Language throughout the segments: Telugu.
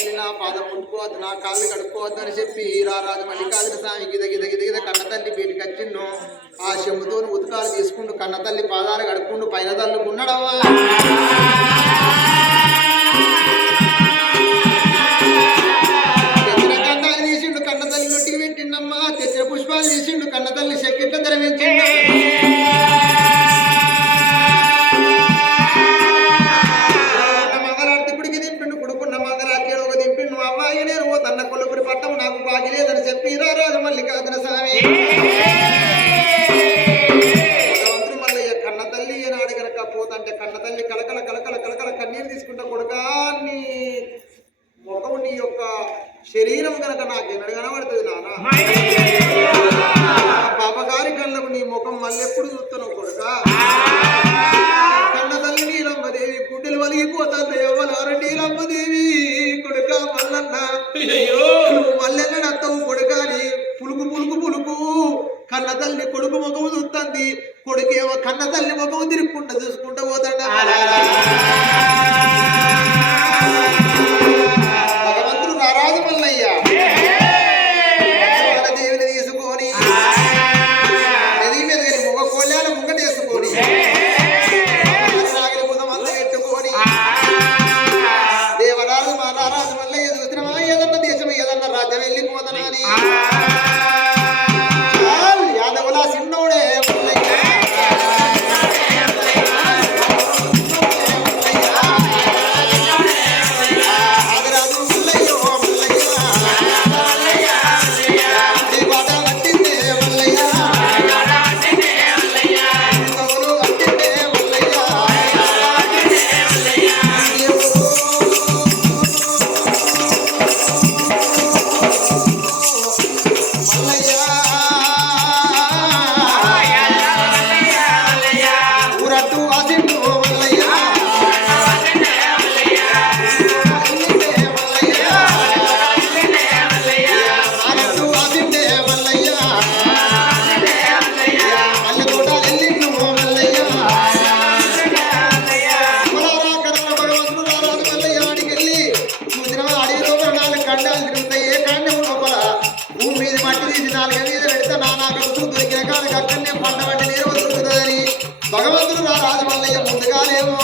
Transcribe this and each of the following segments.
తల్లి నా పాదం ముట్టుకోవద్దు నా కాళ్ళు కడుక్కోవద్దు అని చెప్పి రారాజు మల్లికార్జున స్వామి గిద కన్న తల్లి వీటికి వచ్చిండు ఆ చెంబుతో ఉతకాలు తీసుకుంటూ కన్న తల్లి పాదాలు కడుక్కుంటూ పైన తల్లుకున్నాడవ్వా ఉంటుంది కొడుకేమో కన్న తల్లి ముఖం తిరుక్కుండా చూసుకుంటుంది ఖండాలు తిరుగుతాయి ఏ ఖండం లోపల. భూమి మీద మట్టి తీసి నాలుగు మీద పెడితే నానా కలుసు దొరికిన కాదు. అక్కడనే పంట వంటి నేర్వ దొరుకుతుందని భగవంతుడు రా రాజమల్లయ్య ముందుగానేమో.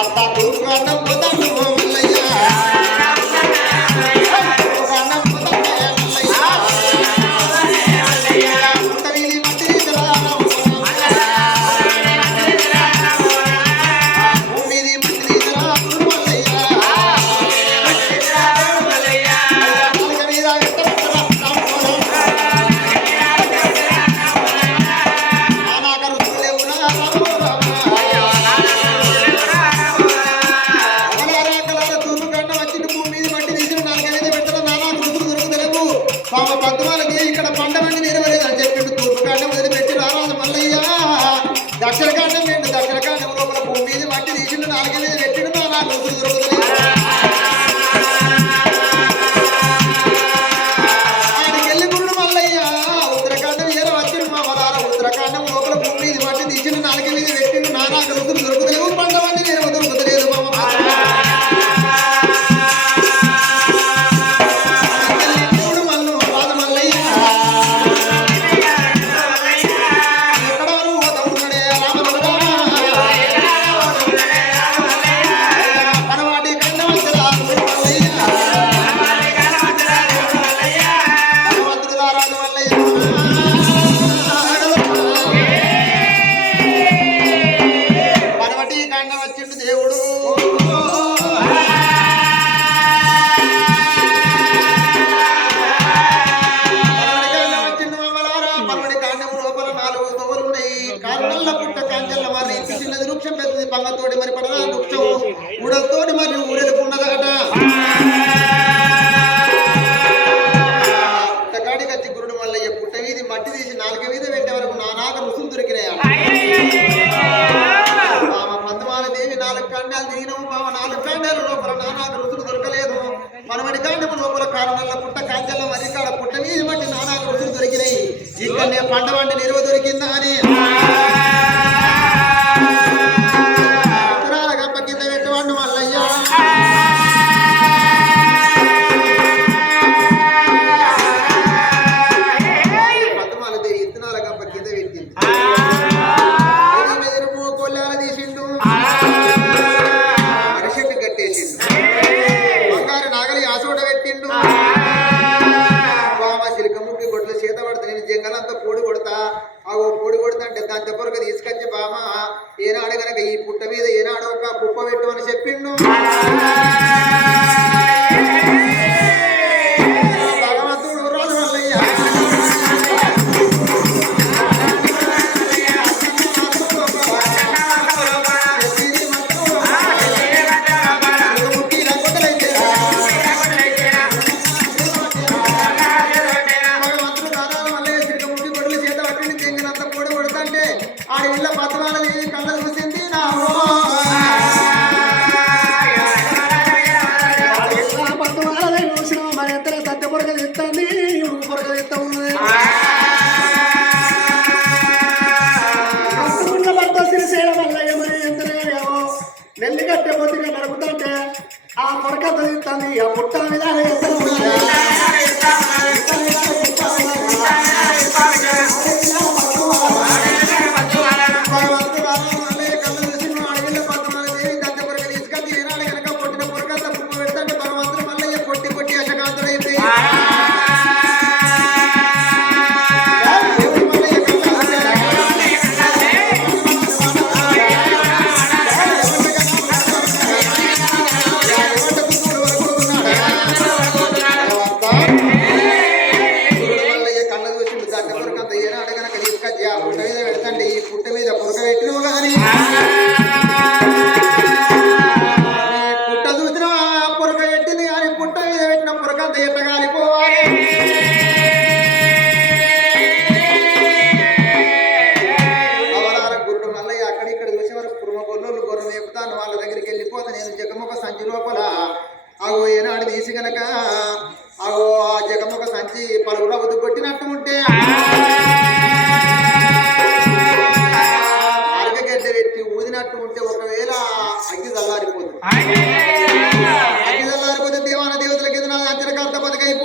అత్త కొడుకు అన్నం పోతా మల్లయ్య.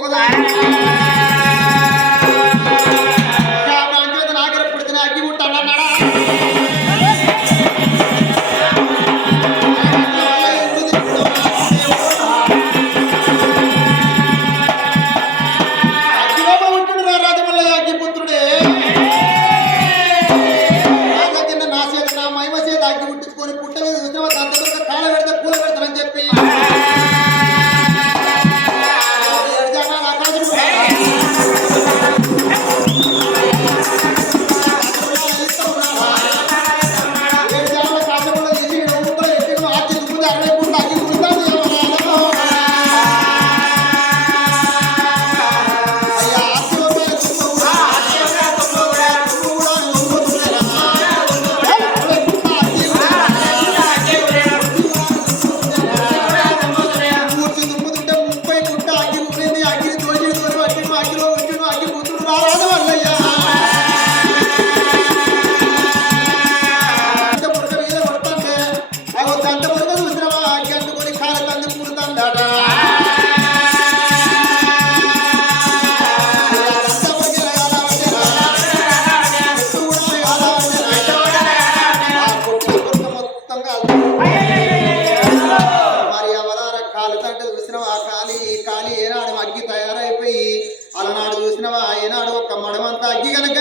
来。అది గనక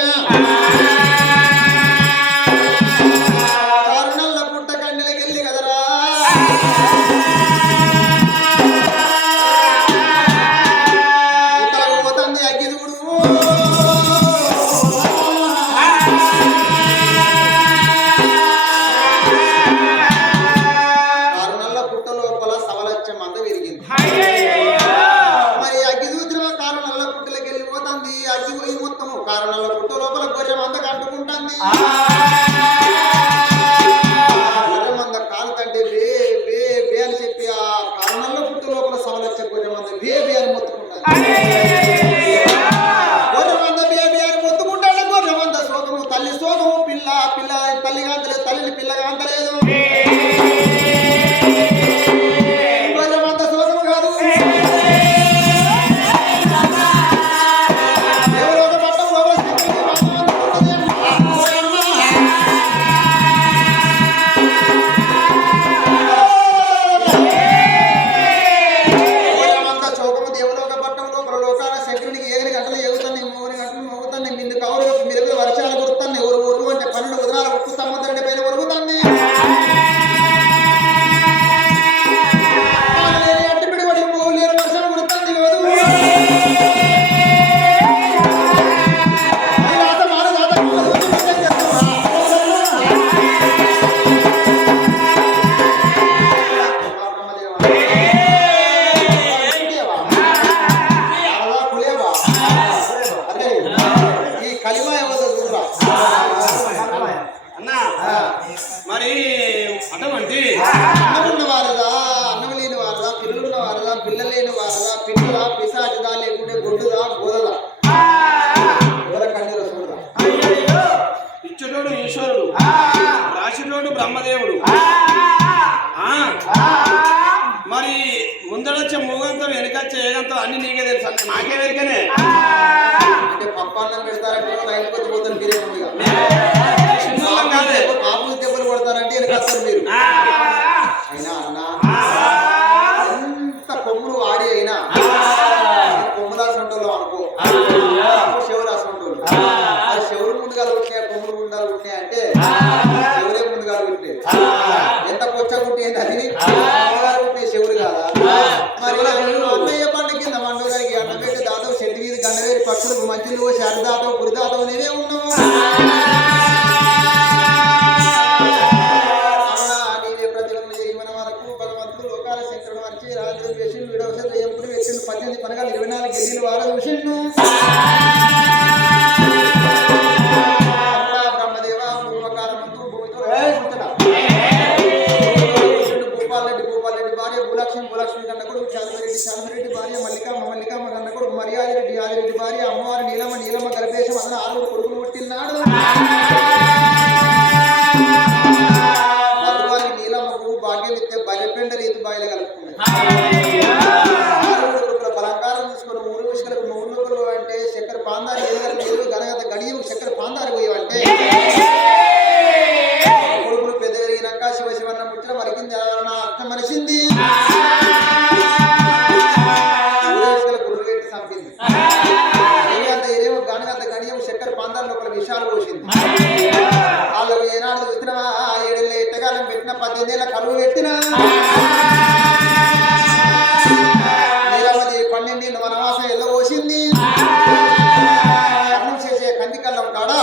అచ్చి ఈ మొత్తము. కారణాల గుట్టు లోపల గొర్రెం అంతా బ్రహ్మదేవుడు మరి ముందడొచ్చే మూగంతో వెనకొచ్చే ఏగంతో అన్ని నీకే తెలుసు అంటే నాకే వెనుకనే అంటే పప్పాళ్ళం పెడతారంటే రైలు కొద్దిపోతుంది మీరే దెబ్బలు కొడతారంటే వెనకొస్తారు మీరు. வந்து அறுபது না